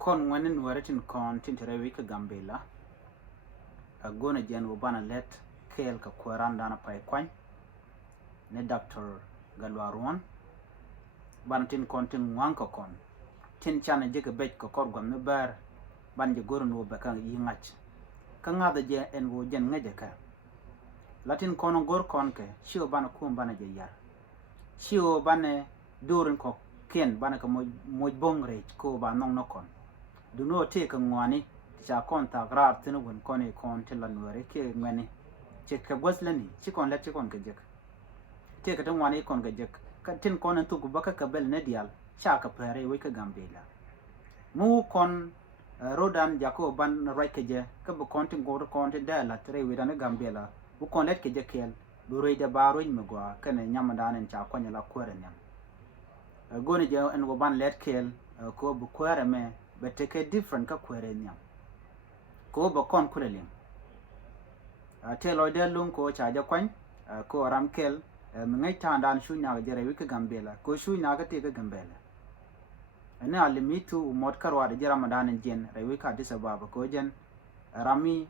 kon wanin waratin kon tintere wika gambela gona jen wo bana let kel ka kwaranda na pai kwany ne Dr. Galwaruan ban tin kon tin wanko kon tin chana jeke bej ko korgam ne bar ban je gorun wo baka yi ngach ka ngada je en wo jen ngaje ka latin kono gor kon ke shio bana kum bana je yar shio bana durun ko ken bana ka moj bongre ko ba nong no kon du no te ka ngwani cha kon ta grar tin won kon kon tin lan wore ke ngani che ka goslani chi kon let chi kon ka jek te ka tan wani kon ka jek ka tin kon tu ku baka ka bel ne dial cha ka pare we ka gambela mu kon rodan jako ban right ke je ka bu kon tin gor kon tin da la tre we dan gambela bu kon let ke je kel du re da baro mi gwa kana nyama danen cha kon la kwere nyam goni je en go ban let kel ko bu kwere me but take different ka kwere nyam ko ba kon kulelin te lo de lung ko cha ja kwan ko ram kel ngai ta dan shu nya ga jere wi ka gambela ko shu nya ga te ka gambela ana limitu mod karwa de jara madan jen rewi ka disa baba ko jen rami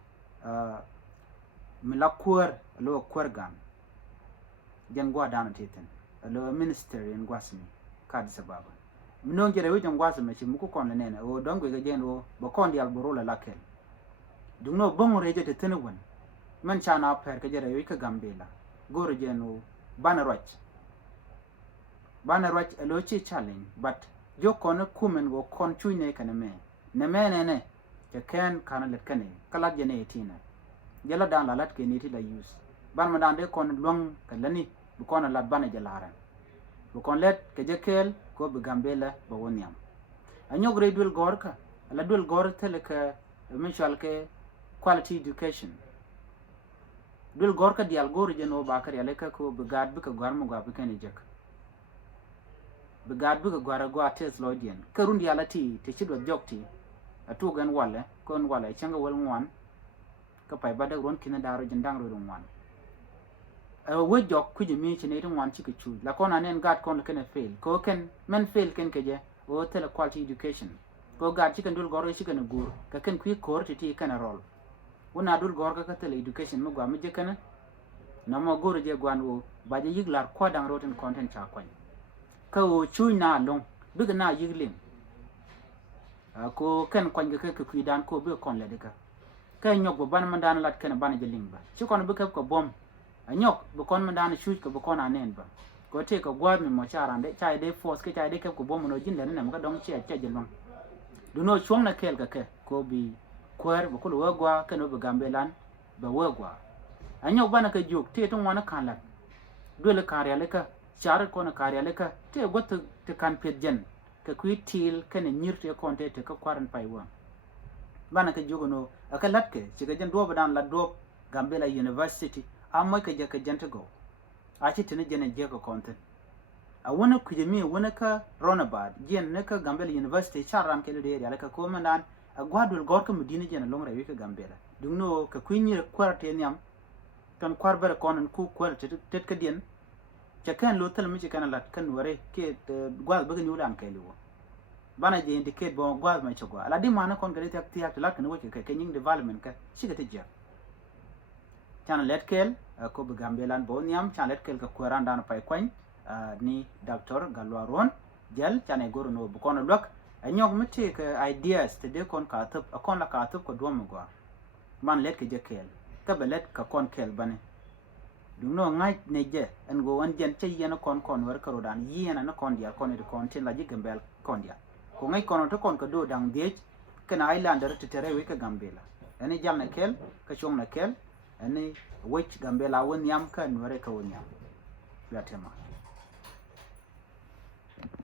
milakur lo kwargan jen gwa dan teten lo minister en gwasmi ka disa baba mino jere wi jen gwasmi chi muku kon ne o dongo ga jen o ba kon dial borola lakel dungno bong reje te tenwon man chana per ka jere wi ka gambela goro jen o banarwach lo chi challenge but jo kono kumen go kon chuine kana me ne ke ken kana let kane kala jene tina jela dan la lat ke ni ti la use ban ma dan de kon long kalani bu kon la bana jelaran bu kon let ke jekel ko be gambela ba wonyam anyo gradul gorka la dul gor tele ka mensual ke quality education dul gorka dial gor jeno ba kar yale ka ko be gad bu ka gwar mo gwa bu kane jek begad buga gwara gwa tes lodien karundi alati te chidwa jokti atu gan wale kon wale changa wal ngwan ka pai bada ron kina daro jindang ro ngwan we jok ku jimi chine to ngwan chike chu la kon anen gad kon ken fail ko ken men fail ken keje o tele quality education ko gad chiken dul goro chiken gur ka ken ku kor ti kana rol una dul gor ka tele education mo gwa mi je kana na mo goro je gwan o baje yiglar ko dang roten content cha kwany ka o chui na long biga na yiglim ko ken kwanya ka kuidan ko bi kon le deka ka nyok bo ban mandan lat ken ban jeling ba ci kon bi ka ko bom anyok bo kon mandan shu ko bo kon anen ba ko te ko gwa mi mo charande chai de force ke chai de ka ko bom no jin le na mo ka dong che jelong du no chom na kel ka ke ko bi kwer bo ko lo gwa ken bo gambelan ba wo gwa anyok bana ka juk te to ngwana kan lat dole kare le ka char ko na karyale ka te got te kan pedjen ka kwitil kan nyirte konte te ka kwaran paiwa bana ka jogono aka latke ci ga jan do badan la do Gambela University amma ka je ka janta go a ci tene jene je ka konte a wona ku je mi wona ka ronabad jen ne ka Gambela University charan ke de ya ka ko mandan a gwadul gor ka mudina jene longre wi ka Gambela dungno ka kwinyi kwarte nyam tan kwarbere konon ku kwarte tet ka dien kan lo tal mi kana lat kan wore ke gwal baga ni ulan kai lo bana je indicate bo gwal ma chogwa ala di mana kon gari tak tiak lat kan woke ke kenying development ka shiga tijja chana let kel ko be gambelan bo nyam chana let kel ka kwaranda na pai kwany ni Dr. Galwaruan jel chana goro no bu kon lok anyog miti ka ideas te de kon ka tup kon la ka tup ko do mo gwa man let ke je kel ka be let ka kon kel bane dungno ngai neje en go wan jen che yena kon war karodan yena na kon dia kon de kon tin la jigembel kon dia ko ngai kon to kon ko do dang de kana islander te tere we ka Gambela ene jam na kel ka chom na kel ene wech Gambela won yam kan wore ka won yam ya tema